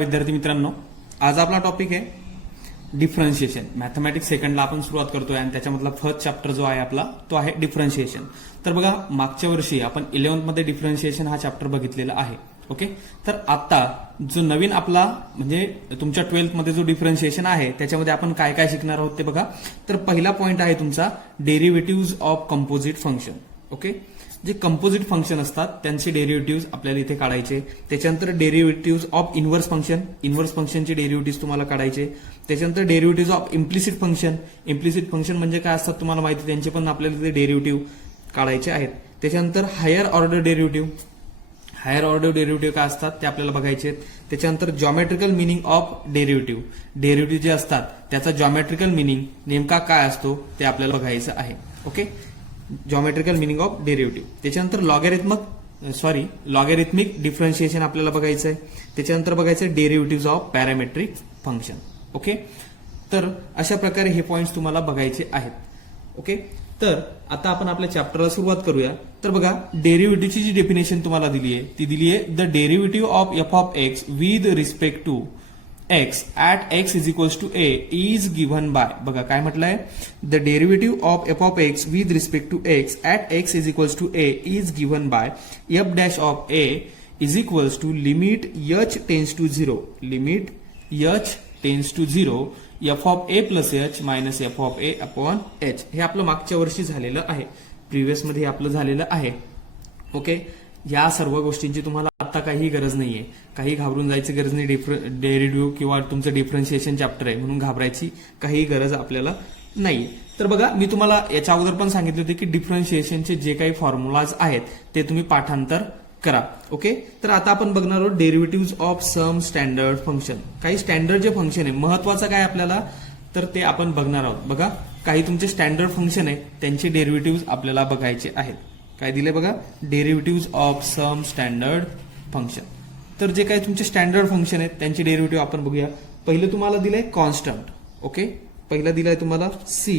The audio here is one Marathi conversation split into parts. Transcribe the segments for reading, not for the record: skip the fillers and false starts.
विद्यार्थी मित्रांनो, आज आपला टॉपिक आहे डिफरन्शिएशन. मॅथमॅटिक्स सेकंडला आपण सुरुवात करतोय आणि त्याच्यामधला फर्स्ट चॅप्टर जो आहे आपला तो आहे डिफरन्शिएशन. तर बघा, मागच्या वर्षी आपण 11th मध्ये डिफरन्शिएशन हा चॅप्टर बघितलेला आहे. ओके, तर आता जो नवीन आपला म्हणजे तुमच्या 12th मध्ये जो डिफरन्शिएशन आहे त्याच्यामध्ये आपण काय काय शिकणार आहोत ते बघा. तर पहिला पॉइंट आहे तुमचा derivative of composite function. Okay, जे कंपोजिट फंक्शन असतात त्यांचे डेरिव्हेटिव्ह आपल्याला इथे काढायचे. त्याच्यानंतर derivative of inverse function, inverse फंक्शनचे डेरिव्हेटिव्ह तुम्हाला काढायचे. त्याच्यानंतर derivative of implicit function, implicit function म्हणजे काय असतात तुम्हाला माहिती, त्यांचे पण आपल्याला इथे डेरिव्हेटिव्ह काढायचे आहेत. त्याच्यानंतर higher order derivative, higher order derivative काय असतात ते आपल्याला बघायचे आहेत. त्याच्यानंतर geometrical meaning of derivative, derivative जे असतात त्याचा जॉमेट्रिकल मिनिंग नेमका काय असतो ते आपल्याला बघायचं आहे. Okay, geometrical meaning of derivative. त्याच्यानंतर लॉगॅरिथमिक डिफरन्शिएशन आपल्याला बघायचं आहे. त्याच्यानंतर बघायचं derivative of parametric function. Okay, तर अशा प्रकारे हे पॉइंट्स तुम्हाला बघायचे आहेत. ओके, तर आता आपण आपल्या चॅप्टरला सुरुवात करूया. तर बघा, डेरिव्हेटिव्हची जी डेफिनेशन तुम्हाला दिली आहे ती दिली आहे the derivative of F of X with respect to X at X is equals to A is given by. बघा काय म्हटलंय, the derivative of F of X with respect to X at X is equals to A is given by F dash of A is equals to limit H tends to zero, limit H tends to zero F of A plus H minus F of A upon H. हे आपलं मागच्या वर्षी झालेलं आहे, प्रिव्हियस मध्ये आपलं झालेलं आहे. ओके, या सर्व गोष्टींची तुम्हाला आता काही गरज नाहीये, काही घाबरून जायची गरज नाही. डेरिव्हेटिव्ह किंवा तुमचं डिफरन्शिएशन चॅप्टर आहे म्हणून घाबरायची काही गरज आपल्याला नाही. तर बघा, मी तुम्हाला याच्या अगोदर पण सांगितले होते की डिफरन्शिएशनचे जे काही फॉर्म्युलाज आहेत ते तुम्ही पाठांतर करा. ओके, तर आता आपण बघणार आहोत derivative of some standard function. काही स्टँडर्ड जे फंक्शन आहे, महत्वाचं काय आपल्याला तर ते आपण बघणार आहोत. बघा, काही तुमचे स्टँडर्ड फंक्शन आहे त्यांचे डेरिव्हेटिव्ह आपल्याला बघायचे आहेत. काय दिले बघा, derivative of some standard function. तर जे काही तुमचे स्टँडर्ड फंक्शन आहेत त्यांचे डेरिव्हेटिव्ह आपण बघूया. पहिलं तुम्हाला दिलंय कॉन्स्टंट. ओके, पहिला दिलाय तुम्हाला सी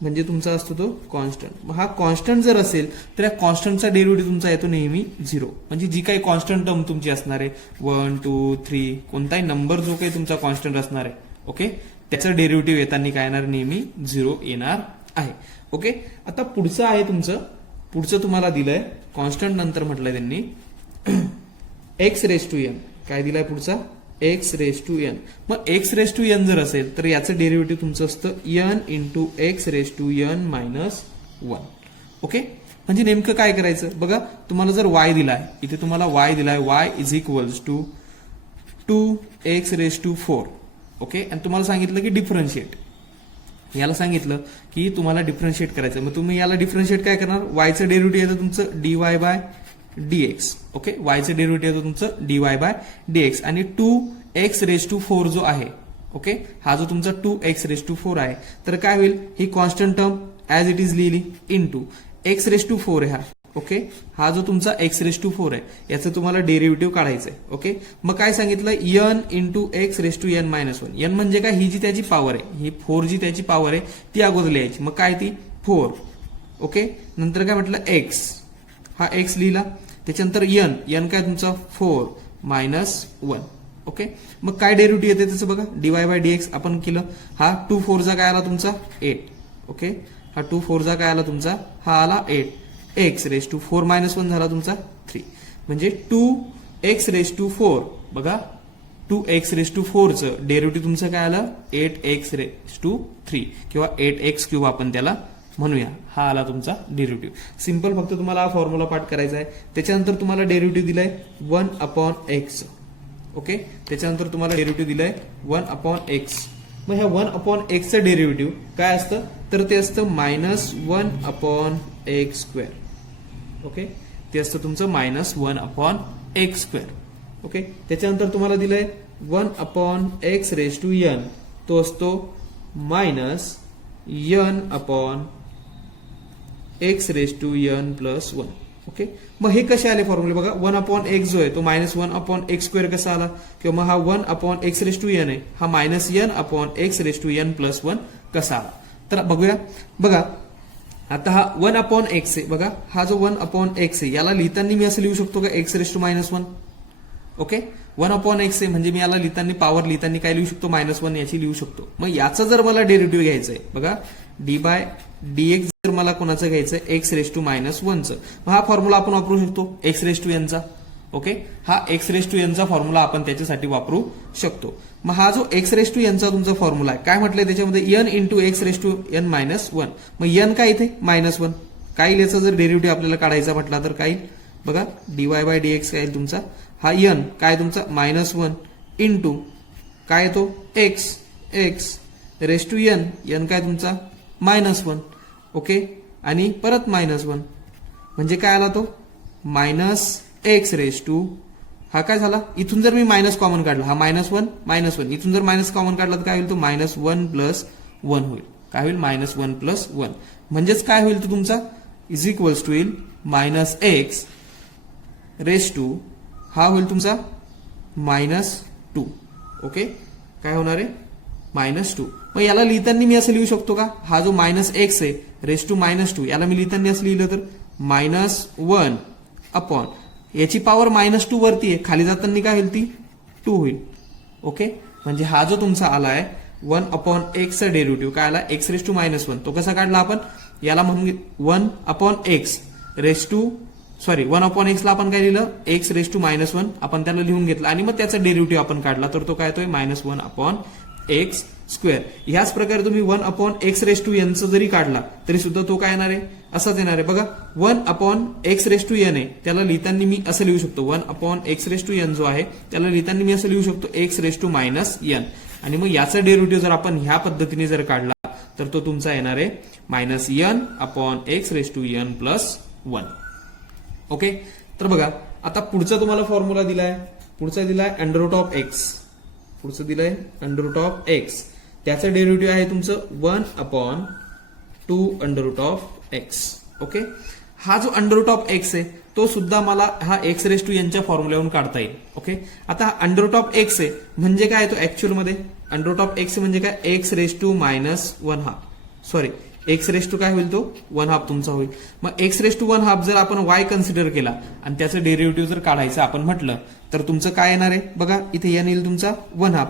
म्हणजे तुमचा असतो तो कॉन्स्टंट. हा कॉन्स्टंट जर असेल तर या कॉन्स्टंटचा डेरिव्हेटिव्ह तुमचा येतो नेहमी 0. म्हणजे जी काही कॉन्स्टंट टर्म तुमची असणार आहे 1, 2, 3 कोणताही नंबर जो काही तुमचा कॉन्स्टंट असणार आहे, ओके, त्याचं डेरिव्हेटिव्ह येताना काय येणार, नेहमी 0 येणार आहे. ओके, आता पुढचं आहे तुमचं, पुढचं तुम्हाला दिलंय कॉन्स्टंट नंतर म्हटलंय त्यांनी एक्स रेस टू एन. काय दिलाय पुढचा, एक्स रेस टू एन. मग एक्स रेस टू एन जर असेल तर याचं डेरिव्हेटिव्ह तुमचं असतं N into X raise to N minus 1. Okay, म्हणजे नेमकं काय करायचं बघा, तुम्हाला जर वाय दिलाय, इथे तुम्हाला वाय दिलाय, Y is equals to 2x raise to 4. Okay, आणि तुम्हाला सांगितलं की डिफरन्शिएट, याला सांगितलं की तुम्हाला डिफरन्शिएट करायचं. मग तुम्ही याला डिफरन्शिएट काय करणार, वायचं डेरिव्हेटिव्ह येतं तुमचं dy बाय dx. ओके, वायचं डेरिव्हेटिव्ह येतं तुमचं dy बाय dx आणि 2x रेस टू 4 जो आहे, ओके, हा जो तुमचा 2x रेस टू 4 आहे, तर काय होईल, ही constant term as it is लिहिली इंटू x रेस टू 4 आहे हा. ओके, हा जो तुमचा x रेस टू 4 आहे याचं तुम्हाला डेरिव्हेटिव्ह काढायचं आहे. ओके, मग काय सांगितलं, n into X raise to n minus 1. n म्हणजे काय, ही जी त्याची पॉवर आहे, ही 4 जी त्याची पॉवर आहे ती अगोदर लिहायची. मग काय ती 4. ओके, नंतर काय म्हटलं x, हा x लिहिला. त्याच्यानंतर n काय तुमचा 4 मायनस 1. ओके, मग काय डेरिव्हेटिव्ह येते त्याचं बघा, dy बाय dx आपण केलं. हा 2 4 चा काय आला तुमचा 8. ओके, हा 2 4 चा काय आला तुमचा, हा आला 8. एक्स रेस टू 4 मायनस 1 झाला तुमचा 3. म्हणजे 2x रेस टू 4. बघा, 2x रेस टू 4 चं डेरिव्हेटिव्ह तुमचं काय आलं 8x रेस टू 3 किंवा 8x क्यूब आपण त्याला म्हणूया. हा आला तुमचा डेरिव्हेटिव्ह. सिंपल, फक्त तुम्हाला हा फॉर्म्युला पाठ करायचा आहे. त्याच्यानंतर तुम्हाला डेरिव्हेटिव्ह दिलाय 1 अपॉन एक्स. ओके, त्याच्यानंतर तुम्हाला डेरिव्हेटिव्ह दिलाय 1 अपॉन एक्स. मग ह्या 1 अपॉन एक्सचं डेरिव्हेटिव्ह काय असतं तर ते असतं minus 1 upon X square. Okay, ते असतं तुमचं minus 1 upon X square. Okay, त्याच्यानंतर तुम्हाला दिलंय 1 upon x raise to N, तो असतो minus n upon x raise to N plus 1. Okay, मग हे कसे आले फॉर्म्युले बघा, 1 अपॉन एक्स जो आहे तो मायनस 1 अपॉन एक्स स्क्वेअर कसा आला, किंवा मग हा 1 upon x raise to N आहे, हा minus n upon x raise to N plus 1 कसा आला. तर बघूया. बघा, आता हा 1 अपॉन एक्स आहे, बघा हा जो 1 अपॉन एक्स आहे याला लिहिताना मी असं लिहू शकतो का X raise to minus 1. Okay, 1 upon X आहे म्हणजे मी याला पॉवर लिहिताना काय लिहू शकतो -1 याची लिहू शकतो. मग याचा जर मला डेरिव्हेटिव्ह घ्यायचं आहे बघा डी बाय डीएक्स जर मला कोणाचं घ्यायचं एक्स रेस टू -1चं मग हा फॉर्म्युला आपण वापरू शकतो एक्स रेस टू एनचा. ओके हा एक्स रेस टू एनचा फॉर्म्युला आपण त्याच्यासाठी वापरू शकतो. मग हा जो एक्स रेस टू एनचा तुमचा फॉर्म्युला आहे काय म्हटलंय त्याच्यामध्ये N into X raise to N -1. मग एन काय इथे -1 काय येईल याचा जर डेरिव्हेटिव्ह आपल्याला काढायचा म्हटला तर काय बघा डीवाय बाय डीएक्स काय येईल तुमचा हा एन काय तुमचा -1 इंटू काय येतो एक्स रेस टू एन काय तुमचा -1. ओके आणि परत -1 म्हणजे काय आला तो एक्स रेस टू हा काय झाला इथून जर मी मायनस कॉमन काढला हा -1 इथून जर मायनस कॉमन काढला तर काय होईल तो -1 प्लस 1 होईल. काय होईल -1 प्लस 1 म्हणजेच काय होईल तो तुमचा इज इक्वल्स टू येईल -x रेस टू हा होईल तुमचा -2. ओके काय होणार आहे -2. मग याला लिहिताना मी असं लिहू शकतो का हा जो -x आहे रेस टू -2 याला मी लिहिताना असं लिहिलं तर -1 अपॉन याची पॉवर -2 वरती आहे खाली जाताना काय होईल ती 2 होईल. ओके म्हणजे हा जो तुमचा आला आहे 1 अपॉन एक्सचा डेरिव्हेटिव्ह काय आला एक्स रेस टू -1 तो कसा काढला आपण याला म्हणून 1 upon x raise to 1 upon एक्सला आपण काय लिहिलं एक्स रेस टू -1 आपण त्याला लिहून घेतलं आणि मग त्याचा डेरिव्हेटिव्ह आपण काढला तर तो काय येतोय -1 अपॉन एक्स स्क्वेअर. ह्याच प्रकारे तुम्ही 1 अपॉन एक्स रेस टू एनचा जरी काढला तरी सुद्धा तो काय येणार आहे असाच येणार आहे बघा 1 upon x raise to N आहे त्याला लिहिताना मी असं लिहू शकतो 1 upon x raise to N जो आहे त्याला लिहिताना मी असं लिहू शकतो एक्स रेस टू -एन आणि मग याचा डेरिव्हेटिव्ह जर आपण ह्या पद्धतीने जर काढला तर तो तुमचा येणार आहे -n upon x raise to N plus 1. Okay तर बघा आता पुढचा तुम्हाला फॉर्म्युला दिलाय पुढचा दिलाय अंडररूट ऑफ एक्स पुढचं दिलंय अंडररूट ऑफ एक्स त्याचं डेरिव्हेटिव्ह आहे तुमचं 1 upon 2 under root of x. Okay हा जो अंडररूट ऑफ एक्स आहे तो सुद्धा मला हा एक्स रेस टू यांच्या फॉर्म्युल्यावरून काढता येईल. ओके आता अंडररूट ऑफ एक्स आहे म्हणजे काय तो ऍक्च्युअल मध्ये अंडररूट ऑफ एक्स म्हणजे काय X raise to -1/2 X raise to काय होईल तो 1/2 तुमचा होईल. मग एक्स रेस टू 1/2 जर आपण वाय कन्सिडर केला आणि त्याचं डेरिव्हेटिव्ह जर काढायचं आपण म्हटलं तर तुमचं काय येणार आहे बघा इथे एन येईल तुमचा 1/2.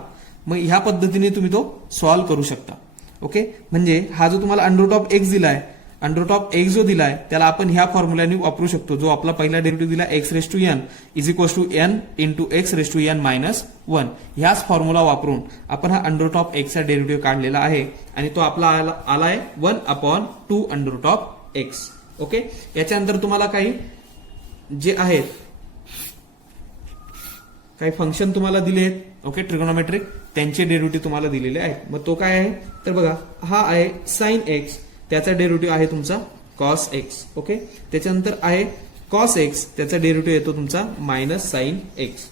मग ह्या पद्धतीने तुम्ही तो सॉल्व्ह करू शकता. ओके म्हणजे हा जो तुम्हाला अंडररूट ऑफ एक्स दिलाय अंडररूट ऑफ एक्स जो दिलाय त्याला आपण ह्या फॉर्म्युल्याने वापरू शकतो जो आपला पहिला डेरिव्हेटिव्ह दिला X raise to N is equals to N into X raise to N -1 ह्याच फॉर्म्युला वापरून आपण हा अंडररूट ऑफ एक्सचा डेरिव्हेटिव्ह काढलेला आहे आणि तो आपला आलाय 1 upon 2 under root of x. Okay याच्यानंतर तुम्हाला काही जे आहेत काही फंक्शन तुम्हाला दिले आहेत ओके ट्रिगोनॉमेट्रिक त्यांचे डेरिव्हेटिव्ह तुम्हाला दिलेले आहेत. मग तो काय आहे तर बघा हा आहे साइन एक्स त्याचा डेरिव्हेटिव्ह आहे तुमचा कॉस एक्स. ओके त्याच्यानंतर आहे कॉस एक्स त्याचा डेरिव्हेटिव्ह येतो तुमचा -साइन एक्स.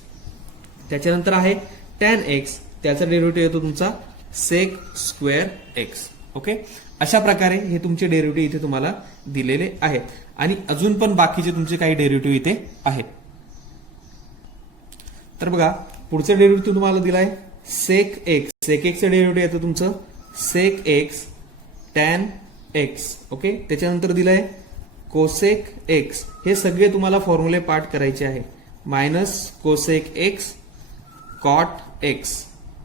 त्याच्यानंतर आहे टॅन एक्स त्याचा डेरिव्हेटिव्ह येतो तुमचा सेक स्क्वेअर एक्स. ओके अशा प्रकारे हे तुमचे डेरिव्हेटिव्ह इथे तुम्हाला दिलेले आहेत आणि अजून पण बाकीचे तुमचे काही डेरिव्हेटिव्ह इथे आहेत. तर बघा पुढचं डेरिव्हेटिव्ह तुम्हाला दिलाय सेक एक्सचं डेरिव्हेटिव्ह येतं तुमचं sec X tan X. Okay त्याच्यानंतर दिलाय कोसेक एक्स हे सगळे तुम्हाला फॉर्म्युले पाठ करायचे आहे -cosec x cot x.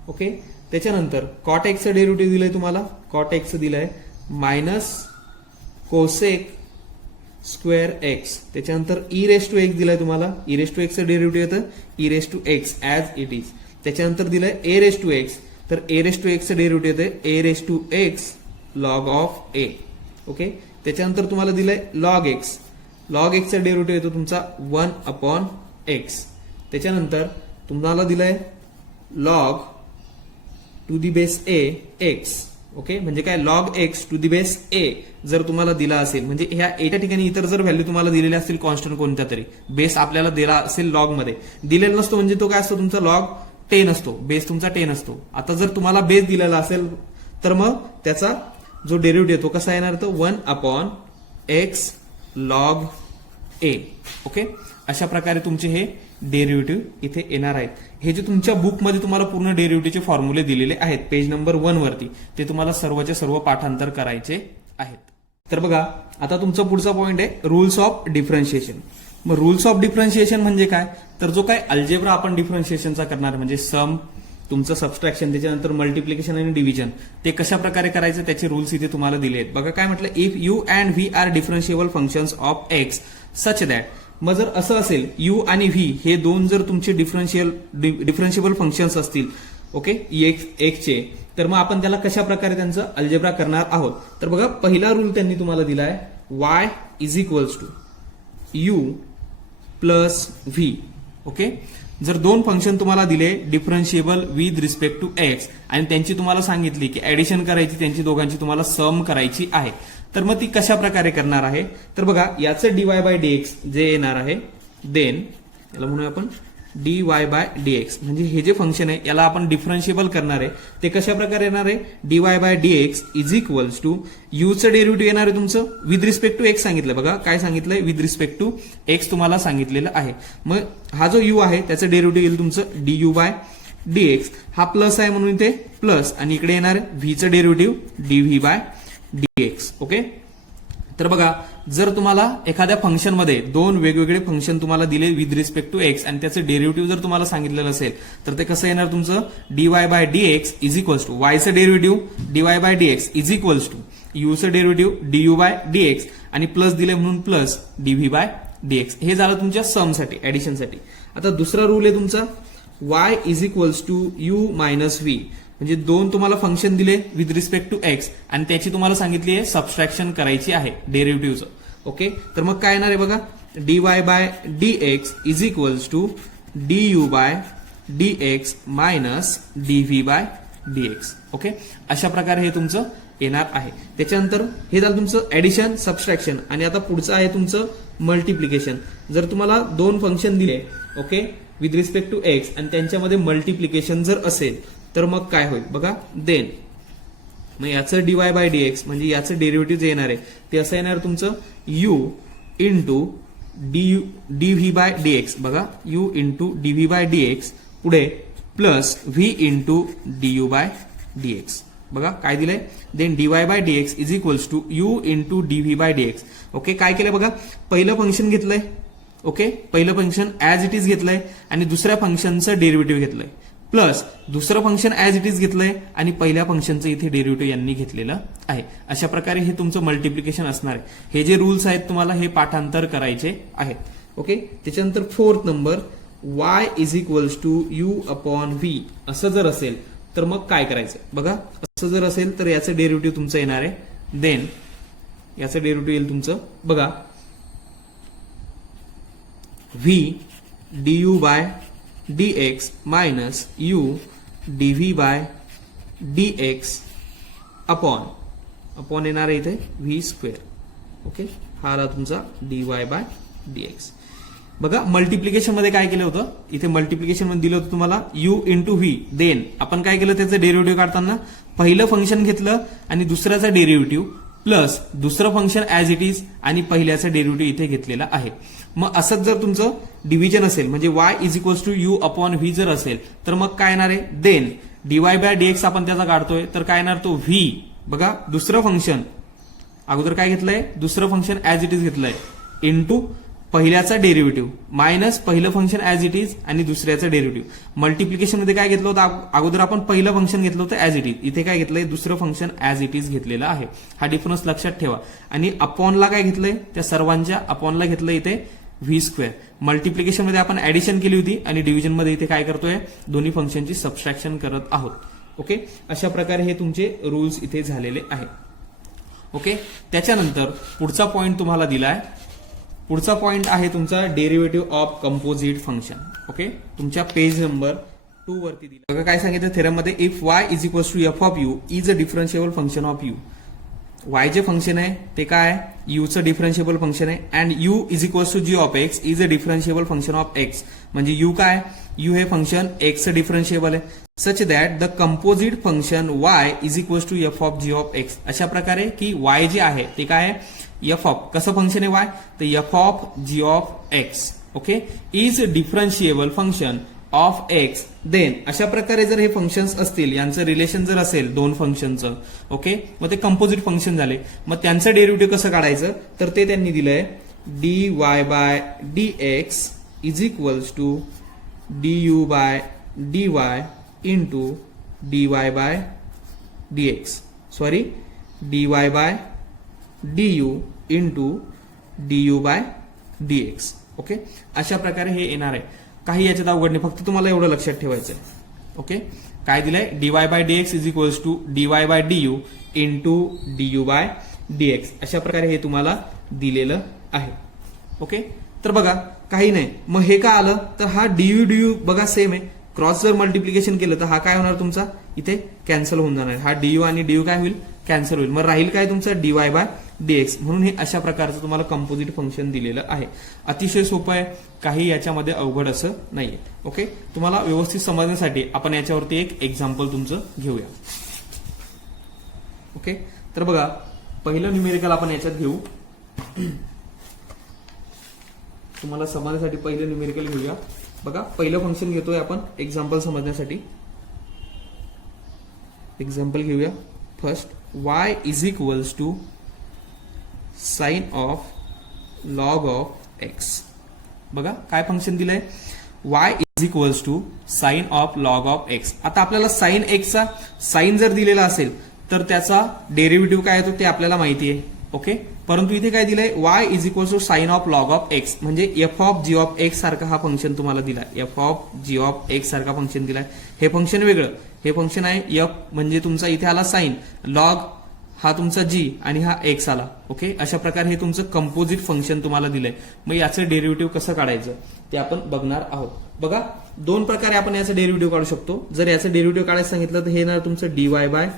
Okay त्याच्यानंतर कॉट एक्सचं डेरिव्हेटिव्ह दिलंय तुम्हाला कॉट एक्सचं दिलंय -कोसेक स्क्वेअर एक्स. त्याच्यानंतर ई रेस टू एक्स दिलाय तुम्हाला ई रेस टू एक्सचं डेरिव्हेटिव्ह येतं e raise to x as it is. त्याच्यानंतर दिलंय ए रेस टू एक्स तर ए रेस टू एक्सचं डेरिव्हेटिव्ह येतं a raise to x log of a. Okay त्याच्यानंतर तुम्हाला दिलंय लॉग एक्सचा डेरिव्हेटिव्ह येतो तुमचा 1 अपॉन एक्स. त्याच्यानंतर तुम्हाला दिलंय log to the base a x. Okay म्हणजे काय log x to the base a जर तुम्हाला दिला असेल म्हणजे ह्या एच्या ठिकाणी इतर जर व्हॅल्यू तुम्हाला दिलेल्या असतील कॉन्स्टंट कोणत्या तरी बेस आपल्याला दिला असेल लॉग मध्ये दिलेला नसतो म्हणजे तो काय असतो तुमचा लॉग 10 असतो बेस तुमचा 10 असतो. आता जर तुम्हाला बेस दिलेला असेल तर मग त्याचा जो डेरिव्हेटिव्ह तो कसा येणार तो 1 अपॉन एक्स लॉग ए. ओके अशा प्रकारे तुमचे हे डेरिव्हेटिव्ह इथे येणार आहेत. हे जे तुमच्या बुकमध्ये तुम्हाला पूर्ण डेरिव्हेटिव्हचे फॉर्म्युले दिलेले आहेत पेज नंबर 1 वरती ते तुम्हाला सर्वचे सर्व पाठांतर करायचे आहेत. तर बघा आता तुमचा पुढचा पॉइंट आहे रूल्स ऑफ डिफरन्शिएशन. मग रूल्स ऑफ डिफरन्शिएशन म्हणजे काय, तर जो काय अल्जेब्रा आपण डिफरन्शिएशनचा करणार म्हणजे सम, तुमचं सबस्ट्रॅक्शन, त्याच्यानंतर मल्टिप्लिकेशन आणि डिव्हिजन, ते कशा प्रकारे करायचं त्याचे रूल्स इथे तुम्हाला दिले आहेत. बघा काय म्हटलं, if u and v are differentiable functions of x such that. मग जर असं असेल यू आणि व्ही हे दोन जर तुमचे डिफरन्शिएबल फंक्शन्स असतील, ओके, एक्सचे, तर मग आपण त्याला कशा प्रकारे त्यांचं अल्जेब्रा करणार आहोत. तर बघा पहिला रूल त्यांनी तुम्हाला दिलाय, Y is equals to U plus V. Okay, जर दोन फंक्शन तुम्हाला दिले differentiable with respect to X आणि त्यांची तुम्हाला सांगितली की ऍडिशन करायची, त्यांची दोघांची तुम्हाला सम करायची आहे, तर मग ती कशा प्रकारे करणार आहे. तर बघा याचं डीवाय बाय डीएक्स जे येणार आहे, देन याला म्हणूया आपण डीवाय बाय डीएक्स, म्हणजे हे जे फंक्शन आहे याला आपण डिफरन्शिएबल करणार आहे, ते कशा प्रकारे येणार आहे, dy by dx is equals to यूचं डेरिव्हेटिव्ह येणार आहे तुमचं विथ रिस्पेक्ट टू एक्स सांगितलं. बघा काय सांगितलंय, विथ रिस्पेक्ट टू एक्स तुम्हाला सांगितलेलं आहे. मग हा जो यू आहे त्याचं डेरिव्हेटिव्ह येईल तुमचं डीयू बाय डीएक्स, हा प्लस आहे म्हणून इथे प्लस, आणि इकडे येणार व्हीचं derivative dv by dx. Okay, तर बघा जर तुम्हाला एखाद्या फंक्शनमध्ये दोन वेगवेगळे फंक्शन तुम्हाला दिले विथ रिस्पेक्ट टू एक्स आणि त्याचं डेरिव्हेटिव्ह जर तुम्हाला सांगितलेलं असेल तर ते कसं येणार तुमचं, dy by dx is equals to वायचं derivative dy by dx is equals to यूचं डेरिव्हेटिव्ह डीयू बाय डीएक्स आणि प्लस दिले म्हणून प्लस डीव्ही बाय डीएक्स. हे झालं तुमच्या समसाठी, ऍडिशनसाठी. आता दुसरा रूल आहे तुमचा, Y is equals to U minus V, म्हणजे दोन तुम्हाला फंक्शन दिले विथ रिस्पेक्ट टू एक्स आणि त्याची तुम्हाला सांगितली आहे सबस्ट्रॅक्शन करायची आहे डेरिव्हेटिव्हचं. ओके, तर मग काय येणार आहे बघा, dy by dx is equals to du by dx minus dv by dx. Okay, अशा प्रकारे हे तुमचं येणार आहे. त्याच्यानंतर हे झालं तुमचं ऍडिशन सबस्ट्रॅक्शन, आणि आता पुढचं आहे तुमचं मल्टिप्लिकेशन. जर तुम्हाला दोन फंक्शन दिले, okay, with respect to X आणि त्यांच्यामध्ये मल्टिप्लिकेशन जर असेल तर मग काय होईल बघा, देन मग याचं डीवाय बाय डीएक्स म्हणजे याचं डेरिव्हेटिव्ह जे येणार आहे ते असं येणार तुमचं u into dv by dx. बघा u into dv by dx पुढे plus v into du by dx. बघा काय दिलंय, then dy by dx is equals to u into dv by dx. Okay, काय केलं बघा, पहिलं फंक्शन घेतलंय, ओके, पहिलं फंक्शन ऍज इट इज घेतलंय आणि दुसऱ्या फंक्शनचं डेरिव्हेटिव्ह घेतलंय, प्लस दुसरं फंक्शन ऍज इट इज घेतलंय आणि पहिल्या फंक्शनचं इथे डेरिव्हेटिव्ह यांनी घेतलेलं आहे. अशा प्रकारे हे तुमचं मल्टिप्लिकेशन असणार आहे. हे जे रूल्स आहेत तुम्हाला हे पाठांतर करायचे आहेत. ओके, त्याच्यानंतर fourth number, Y is equals to U upon V असं जर असेल तर मग काय करायचं बघा, असं जर असेल तर याचं डेरिव्हेटिव्ह तुमचं येणार आहे, देन याचं डेरिव्हेटिव्ह येईल तुमचं बघा V du by dx minus u dv by dx upon येणार आहे इथे v स्क्वेअर. ओके, हा आला तुमचा dy बाय dx. बघा मल्टिप्लिकेशन मध्ये काय केलं होतं, इथे मल्टिप्लिकेशन मध्ये दिलं होतं तुम्हाला u इंटू व्ही, देन आपण काय केलं त्याचं डेरिव्हेटिव्ह काढताना पहिलं फंक्शन घेतलं आणि दुसऱ्याचा डेरिव्हेटिव्ह प्लस दुसरं फंक्शन ऍज इट इज आणि पहिल्याचा डेरिव्हेटिव्ह इथे घेतलेला आहे. मग असंच जर तुमचं डिव्हिजन असेल म्हणजे Y is equals to U upon V जर असेल तर मग काय येणार आहे, देन डीवाय बाय डीएक्स आपण त्याचा काढतोय तर काय येणार तो व्ही. बघा दुसरं फंक्शन अगोदर काय घेतलंय, दुसरं फंक्शन ऍज इट इज घेतलंय इंटू पहिल्याचा डेरिव्हेटिव्ह मायनस पहिलं फंक्शन ऍज इट इज आणि दुसऱ्याचं डेरिव्हेटिव्ह. मल्टिप्लिकेशन मध्ये काय घेतलं होतं, अगोदर आपण पहिलं फंक्शन घेतलं होतं ऍज इट इज, इथे काय घेतलंय दुसरं फंक्शन ऍज इट इज घेतलेलं आहे. हा डिफरन्स लक्षात ठेवा. आणि अपॉनला काय घेतलंय, त्या सर्वांच्या अपॉनला घेतलंय इथे व्ही स्क्वेअर. मल्टिप्लिकेशन मध्ये आपण ऍडिशन केली होती आणि डिव्हिजन मध्ये इथे काय करतोय, दोन्ही फंक्शनची सबस्ट्रॅक्शन करत आहोत. ओके, अशा प्रकारे हे तुमचे रूल्स इथे झालेले आहेत. ओके, त्याच्यानंतर पुढचा पॉइंट तुम्हाला दिलाय, पुढचा पॉइंट आहे तुमचा derivative of composite function. Okay, तुमच्या पेज नंबर 2 वरती दिला. बघा काय सांगितलं थेरम मध्ये, if y is equals to f of u is a differentiable function of u. Y जे फंक्शन आहे ते काय आहे, यूचं डिफरन्शिएबल फंक्शन आहे, and u is equals to g of x is a differentiable function of x. म्हणजे यू काय, यू हे फंक्शन एक्सचं डिफरन्शिएबल आहे, such that the composite function y is equals to f of g of x. अशा प्रकारे की वाय जे आहे ते काय आहे, एफ ऑफ, कसं फंक्शन आहे वाय, तर f of g of x. Okay, is differentiable function of x. Then अशा प्रकारे जर हे फंक्शन्स असतील, यांचं रिलेशन जर असेल दोन फंक्शनचं, ओके, मग ते कंपोजिट फंक्शन झाले. मग त्यांचं डेरिव्हेटिव्ह कसं काढायचं, तर ते त्यांनी दिलंय dy by dx is equals to du by dy into dy by dx, sorry dy by du into du by dx. Okay, अशा प्रकारे हे येणार आहे. काही याच्यात अवघड नाही, फक्त तुम्हाला एवढं लक्षात ठेवायचं आहे. ओके, काय दिलंय, dy by dx is equals to dy by du into du by dx. अशा प्रकारे हे तुम्हाला दिलेलं आहे. ओके, तर बघा काही नाही, मग हे का आलं तर हा du बघा सेम आहे. क्रॉस जर मल्टिप्लिकेशन केलं तर हा काय होणार तुमचा इथे कॅन्सल होऊन जाणार. हा du आणि du काय होईल, कॅन्सल होईल. मग राहील काय तुमचं dy बाय dx. म्हणून हे अशा प्रकारचं तुम्हाला कंपोजिट फंक्शन दिलेलं आहे. अतिशय सोपं आहे, काही याच्यामध्ये अवघड असं नाहीये. ओके, तुम्हाला व्यवस्थित समजण्यासाठी आपण याच्यावरती एक एक्झाम्पल तुमचं घेऊया. ओके, तर बघा पहिलं न्यूमेरिकल आपण याच्यात घेऊ. तुम्हाला समजण्यासाठी पहिलं न्यूमेरिकल घेऊया. बघा पहिलं फंक्शन घेतोय आपण एक्झाम्पल समजण्यासाठी. एक्झाम्पल घेऊया. First y is equals to sine of log of x. बघा काय फंक्शन दिलंय, y is equals to sine of log of x. आता आपल्याला साइन x चा साइन जर दिलेला असेल तर त्याचा डेरिव्हेटिव्ह काय येतो ते आपल्याला माहिती आहे. ओके, परंतु इथे काय दिलंय, y is equals to sine of log of x, म्हणजे f of g of x सारखा हा फंक्शन तुम्हाला दिलाय. f of g of x सारखा फंक्शन दिलाय. हे फंक्शन वेगळं, हे फंक्शन आहे f म्हणजे तुमचा इथे आला साइन, लॉग हा तुमचा g आणि हा x आला. ओके, अशा प्रकारे हे तुमचं कंपोजिट फंक्शन तुम्हाला दिलंय. मग याचं डेरिव्हेटिव्ह कसं काढायचं ते आपण बघणार आहोत. बघा दोन प्रकारे आपण याचं डेरिव्हेटिव्ह काढू शकतो. जर याचं डेरिव्हेटिव्ह काढायचं सांगितलं तर हे येणार तुमचं dy by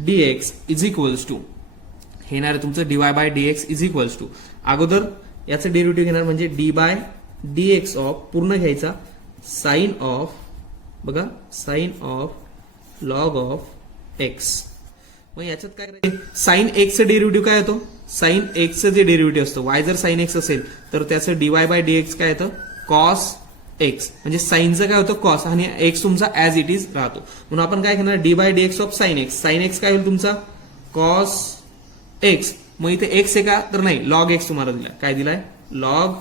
dx is equals to, हे येणार तुमचं dy by dx is equals to, अगोदर याचं डेरिव्हेटिव्ह घेणार म्हणजे d बाय dx ऑफ पूर्ण घ्यायचा साइन ऑफ, बघा sine of log of x. मग याच्यात काय करायचं, साइन x चं डेरिव्हेटिव्ह काय येतो, साइन x चं जे डेरिव्हेटिव्ह असतं, y जर साइन x असेल तर त्याचं dy बाय dx काय येतं कॉस x, म्हणजे साइनचं काय होतं कॉस आणि x तुमचा ऍज इट इज राहतो. म्हणून आपण काय घेणार d by dx of sine x. Sine x काय होईल तुमचा कॉस x. मग इथे x आहे का तर नाही, लॉग x तुम्हाला दिलाय. काय दिलाय, लॉग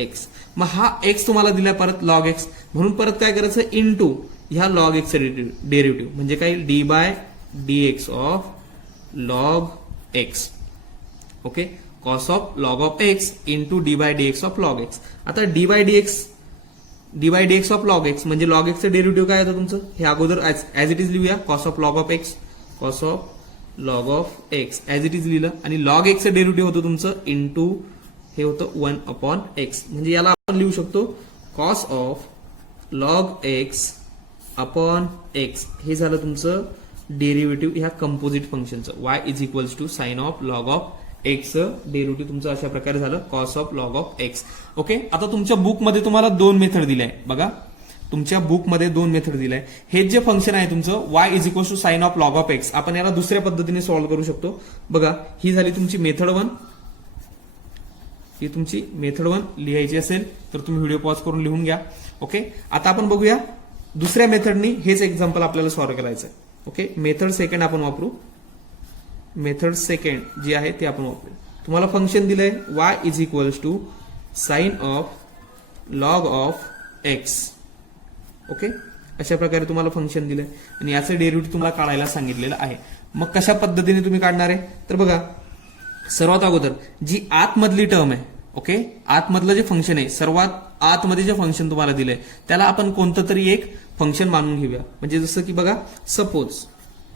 x. मग हा x तुम्हाला दिलाय परत लॉग x, म्हणून परत काय करायचं इनटू ह्या लॉग x चं डेरिव्हेटिव्ह म्हणजे काय d by dx of log x. Okay, cos of log of x into d by dx of log x. आता d by dx of log x म्हणजे लॉग x चं डेरिव्हेटिव्ह काय होतं तुमचं, हे अगोदर ऍज इट इज लिहूया. Cos of log of x, cos of log of x as it is लिहिलं आणि लॉग x चं डेरिव्हेटिव्ह होतं तुमचं इंटू हे होतं 1 अपॉन x. म्हणजे याला आपण लिहू शकतो cos of log x upon x. हे झालं तुमचं डेरिव्हेटिव्ह ह्या कंपोजिट फंक्शनचं. y is equals to sine of log of x चं डेरिव्हेटिव्ह तुमचं अशा प्रकारे झालं cos of log of x. Okay, आता तुमच्या बुकमध्ये तुम्हाला दोन मेथड दिल्या आहे. बघा तुमच्या बुकमध्ये दोन मेथड दिलाय. हे जे फंक्शन आहे तुमचं y is equals to sine of log of x, आपण याला दुसऱ्या पद्धतीने सॉल्व्ह करू शकतो. बघा ही झाली तुमची मेथड 1. ही तुमची मेथड 1 लिहायची असेल तर तुम्ही व्हिडिओ पॉज करून लिहून घ्या. ओके, आता आपण बघूया दुसऱ्या मेथडनी हेच एक्झाम्पल आपल्याला सॉल्व्ह करायचं आहे. ओके, मेथड सेकंड आपण वापरू. मेथड सेकंड जी आहे ती आपण वापरू. तुम्हाला फंक्शन दिलंय y is equals to sine of log of x. Okay, अशा प्रकारे तुम्हाला फंक्शन दिलंय आणि याचं डेरिव्हेटिव्ह तुम्हाला काढायला सांगितलेलं आहे. मग कशा पद्धतीने तुम्ही काढणार आहे तर बघा सर्वात अगोदर जी आतमधली टर्म आहे, ओके आतमधलं जे फंक्शन आहे, सर्वात आतमध्ये जे फंक्शन तुम्हाला दिलंय त्याला आपण कोणतं तरी एक फंक्शन मानून घेऊया. म्हणजे जसं की बघा सपोज,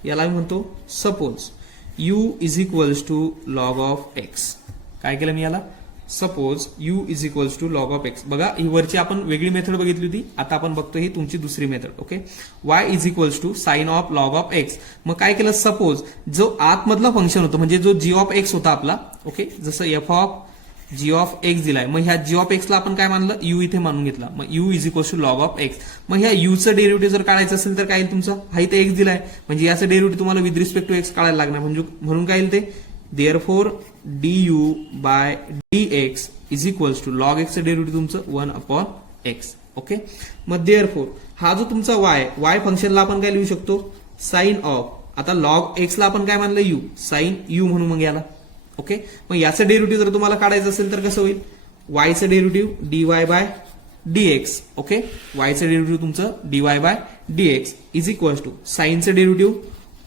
याला मी म्हणतो suppose u is equals to log of x. काय केलं मी याला, suppose u is equals to log of x. बघा ही वरची आपण वेगळी मेथड बघितली होती, आता आपण बघतो ही तुमची दुसरी method. Okay, y is equals to sine of log of x. मग काय केलं, सपोज जो आतमधला फंक्शन होतं म्हणजे जो g ऑफ x होता आपला, ओके जसं f of g of x दिलाय, मग ह्या g ऑफ x ला आपण काय मानलं, u इथे मानून घेतला. मग u is equals to log of x. मग ह्या u चं डेरिव्हेटिव्ह जर काढायचं असेल तर काय येईल तुमचं, हा इथे x दिलाय म्हणजे याचं डेरिव्हेटिव्ह तुम्हाला विथ रिस्पेक्ट टू x काढायला लागणार. म्हणून काय येईल ते therefore du by dx is equals to log x चं डेरिव्हेटिव्ह तुमचं 1 अपॉन x. ओके, मग देअरफॉर हा जो तुमचा y फंक्शनला आपण काय लिहू शकतो, साइन ऑफ, आता लॉग x ला आपण काय मानलं u, साइन u म्हणून मग याला. ओके, मग याचं डेरिव्हेटिव्ह जर तुम्हाला काढायचं असेल तर कसं होईल, वायचं derivative dy by dx. Okay, वायचं डेरिव्हेटिव्ह तुमचं dy by dx is equal to साईनचं डेरिव्हेटिव्ह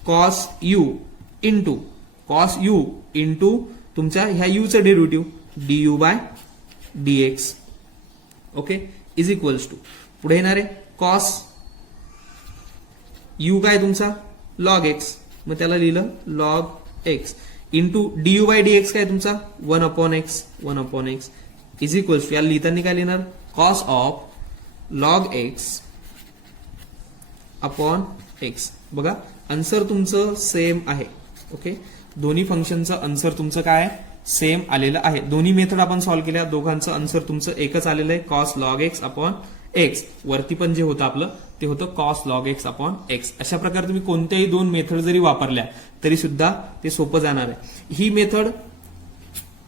कॉस यू इंटू तुमच्या ह्या यूचं derivative du by dx. Okay, is equals to पुढे येणार आहे कॉस यू काय तुमचा लॉग एक्स, मग त्याला लिहिलं log x into du by dx काय तुमचा 1/x इज इक्वल्स टू याला लिहिताना काय लिहिणार cos of log x upon x. बघा आन्सर तुमचं सेम आहे. ओके, दोन्ही फंक्शनचं आन्सर तुमचं काय सेम आलेलं आहे. दोन्ही मेथड आपण सॉल्व्ह केल्या, दोघांचं आन्सर तुमचं एकच आलेलं आहे cos log x upon x. वरती पण जे होतं आपलं ते होतं cos log x upon x. अशा प्रकारे तुम्ही कोणत्याही दोन मेथड जरी वापरल्या तरी सुद्धा ते सोपं जाणार आहे. ही मेथड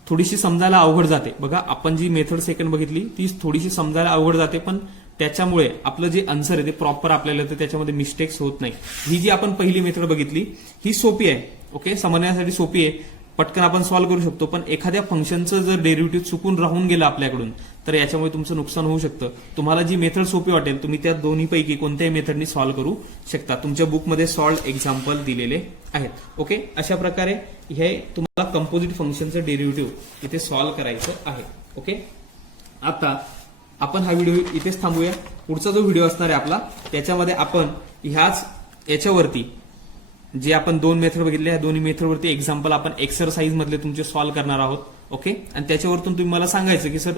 थोडीशी समजायला अवघड जाते. बघा आपण जी मेथड सेकंड बघितली ती थोडीशी समजायला अवघड जाते, पण त्याच्यामुळे आपलं जे आन्सर आहे ते प्रॉपर आपल्याला येतं, त्याच्यामध्ये मिस्टेक्स होत नाही. ही जी आपण पहिली मेथड बघितली ही सोपी आहे. ओके, समजण्यासाठी सोपी आहे, पटकन आपण सॉल्व्ह करू शकतो. पण एखाद्या फंक्शनचं जर डेरिव्हेटिव्ह चुकून राहून गेलं आपल्याकडून तर याच्यामुळे तुमचं नुकसान होऊ शकतं. तुम्हाला जी मेथड सोपी वाटेल तुम्ही त्या दोन्हीपैकी कोणत्याही मेथडनी सॉल्व्ह करू शकता. तुमच्या बुकमध्ये सॉल्व्ह एक्झाम्पल दिलेले आहेत. ओके, अशा प्रकारे हे तुम्हाला कंपोजिट फंक्शनचं डेरिव्हेटिव्ह इथे सॉल्व्ह करायचं आहे. ओके, आता आपण हा व्हिडिओ इथेच थांबूया. पुढचा जो व्हिडिओ असणार आहे आपला त्याच्यामध्ये आपण याच्यावरती जे आपण दोन मेथड बघितले या दोन्ही मेथडवरती एक्झाम्पल आपण एक्सरसाइज मधले तुमचे सॉल्व्ह करणार आहोत. ओके, आणि त्याच्यावरतून तुम्ही मला सांगायचं की सर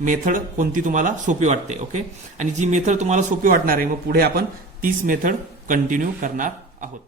मेथड कोणती तुम्हाला सोपी वाटते. ओके, आणि जी मेथड तुम्हाला सोपी वाटणार आहे मग पुढे आपण तीच मेथड कंटिन्यू करणार आहोत.